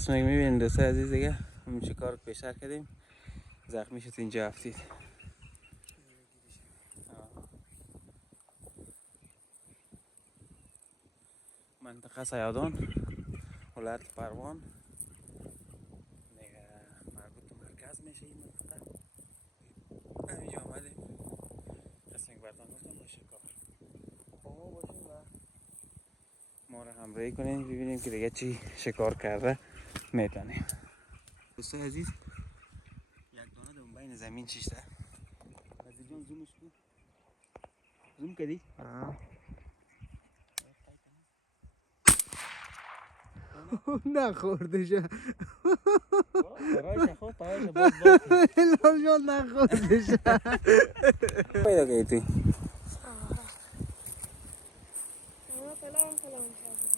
قسمه که میبینید دوستای عزیز دیگه همین چه کار پیشتر کردیم زخمی شد اینجا افتید منطقه سیادان ولایت پروان دیگه مربوط به مرکز میشه این منطقه همینجا آمدیم قسمه که براتون گفتم با شکار باشیم و ما رو همراهی کنیم ببینیم که دیگه چی شکار کرده میتونیم دوستای عزیز یک دانه دون بین زمین چیشته عزیز جان زومش کن زوم کردی؟ نخورده شد پرایش خود پرایش باز لال جان نخورده شد پیدا کردی توی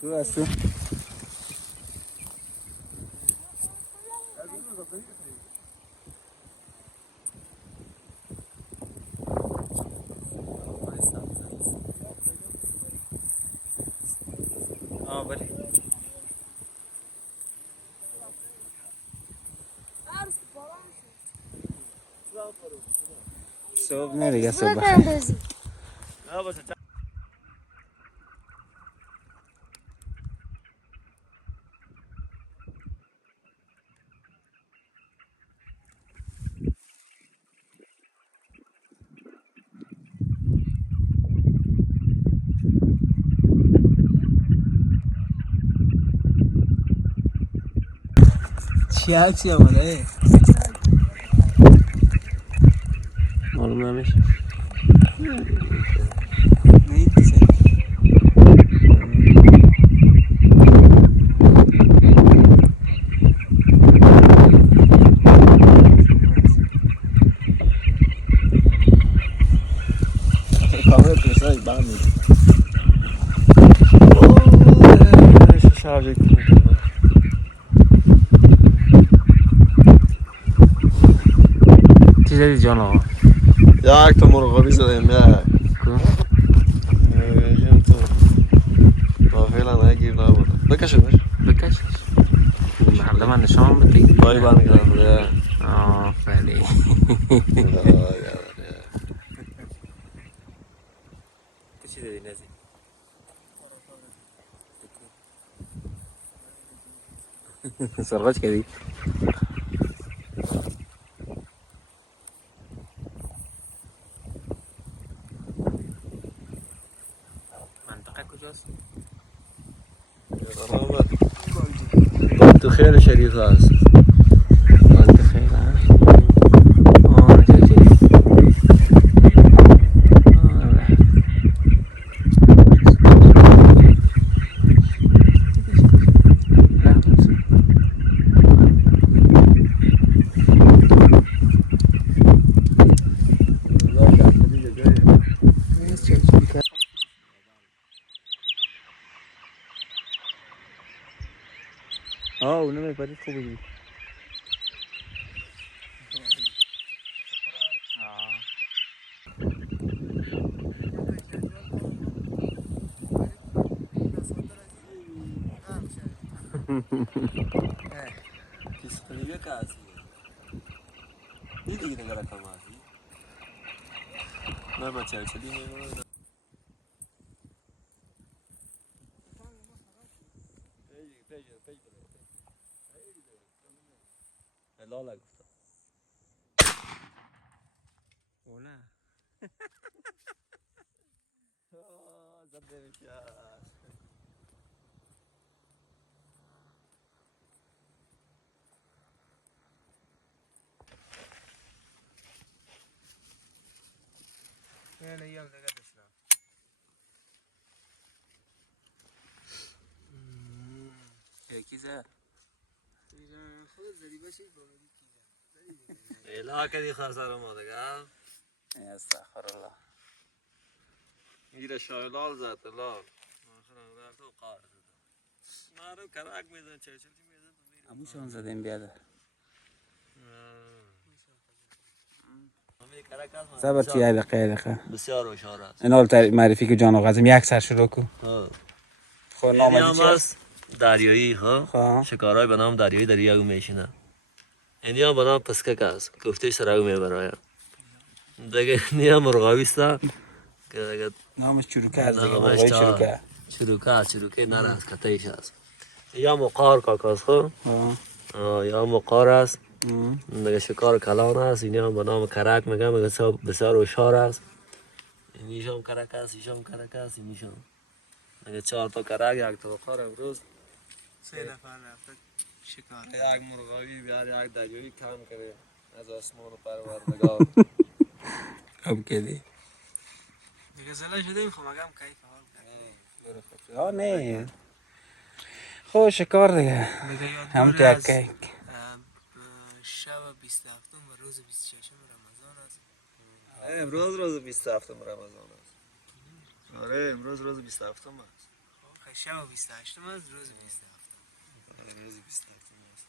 تو هستو بله صبح نه دیگه صبح بخیر چی عکسی آمده معلوم نمیشه نیست کامل پیسای بام میده شارژ چی زدی جان آقا؟ یک تا مرغابی زدیم تو تا فعلا نگیر نبوده بکشمش مرده من نشان بدی بای برمیگردم آفرین تو چی دادی نزی؟ سرغاج کردی؟ منطقه کجاست؟ تو خیلی شریف هست بالت خیلی هست آنجا جدید اونو میپرید خوبه بود Kisqaliga kaasi دیدی که نگرد کام هستی نه بچه های چلی میمونه لالا گفتم اونا زده میشه یعنی یال دیگه داشتم الا کدی خسارم مادگا استغفر الله. میره شایلال زد لال آخر تو قار مارو کراک میزن چه میزن هموشان زدیم بیاده. همین کراک است صبر چی یه دقیقه. بسیار هوشیار است این حال معرفی که جان آقا یک سر شروع کو. خب نام چی است؟ دریایی ها شکارهای به نام دریایی در یاگو میشینه اینیا به نام پسکک است گفته سراغ میبرایم دیگه نیا مرغاوی است که دیگه نامش چروکه است دیگه. نامش چروکه. چروکه نر است کتایش است یا مقار کاکاس خو یا مقار است دیگه شکار کلان است اینیا به نام کرک میگم بسیار هوشیار است اینیشم کرک است اینیشم کرک است اینیشم دیگه 4 تا کرک یک تا بخار امروز 3 نفر رفته شکار. یک مرغاوی بیار یک دریایی کم کنه از آسمان پروردگار خب کدی. دیگه زله شدیم خب مگم کیف حال نه. خب شکار دیگه. هم تو یک کیک. شب 27 و روز 26 رمضان است. امروز 27 رمضان است. آره امروز 27 است. شب 28 است روز 27. روز 27 است.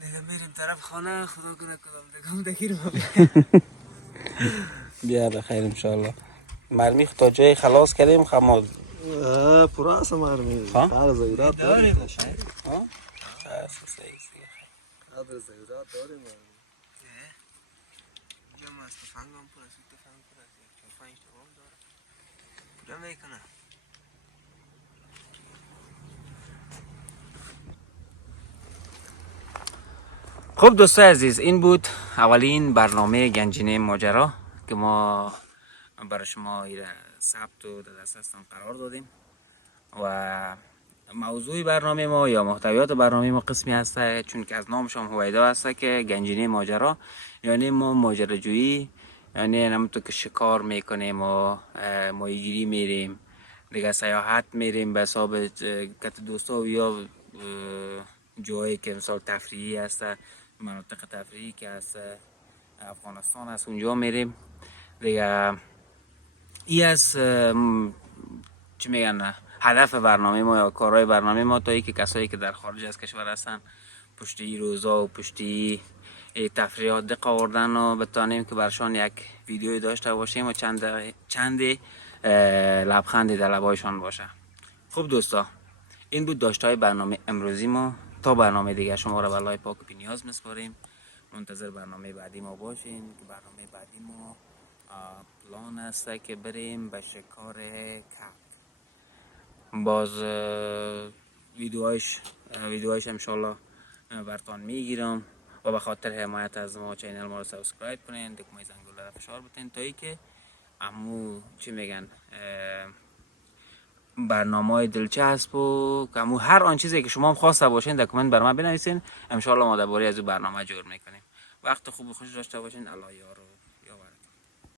دیگه میریم طرف خانه خدا کنه کدام دگیر ما بیا بخیر انشالله. مرمی تا جای خلاص کردیم خماد. پورا است مرمی. ها؟ هر زیورات داریم. ها؟ هر زیورات داریم. جمع است فنگم پر است فنگ پر است 5 تا هم داره. پورا میکنه. خب دوستای عزیز این بود اولین برنامه گنجینه ماجرا که ما برای شما ثبت و در دسترستان قرار دادیم و موضوع برنامه ما یا محتویات برنامه ما قسمی هسته چون که از نامش هم هویدا هسته که گنجینه ماجرا یعنی ما ماجراجویی یعنی همونطور که شکار میکنیم و ماهیگیری میریم دیگه سیاحت میریم به حساب کت دوستا یا جایی که مثال تفریحی هسته مناطق تفریحی که هست افغانستان هست اونجا میریم دیگه ای از چی میگن هدف برنامه ما یا کارهای برنامه ما تا ای که کسایی که در خارج از کشور هستن پشتی روزا و پشتی تفریحات دق آوردن و بتانیم که برشان یک ویدیوی داشته باشیم و چند لبخندی در لبایشان باشه. خب دوستا این بود داشتهای برنامه امروزی ما. تا برنامه دیگه شما را به الله پاک بی نیاز میسپاریم. منتظر برنامه بعدی ما باشین که برنامه بعدی ما پلان هسته که بریم به شکار کپ. باز ویدیوهایش انشالله برتان میگیرم و به خاطر حمایت از ما چینل ما رو سابسکرایب کنین دکمه زنگوله رو فشار بتین تا ای که امو چی میگن برنامه‌های دلچسب و کمو هر آن چیزی که شما هم خواسته باشین در کامنت برام بنویسین ان شاء الله ما درباره از این برنامه جور میکنیم. وقت خوب و خوش داشته باشین. الله یار.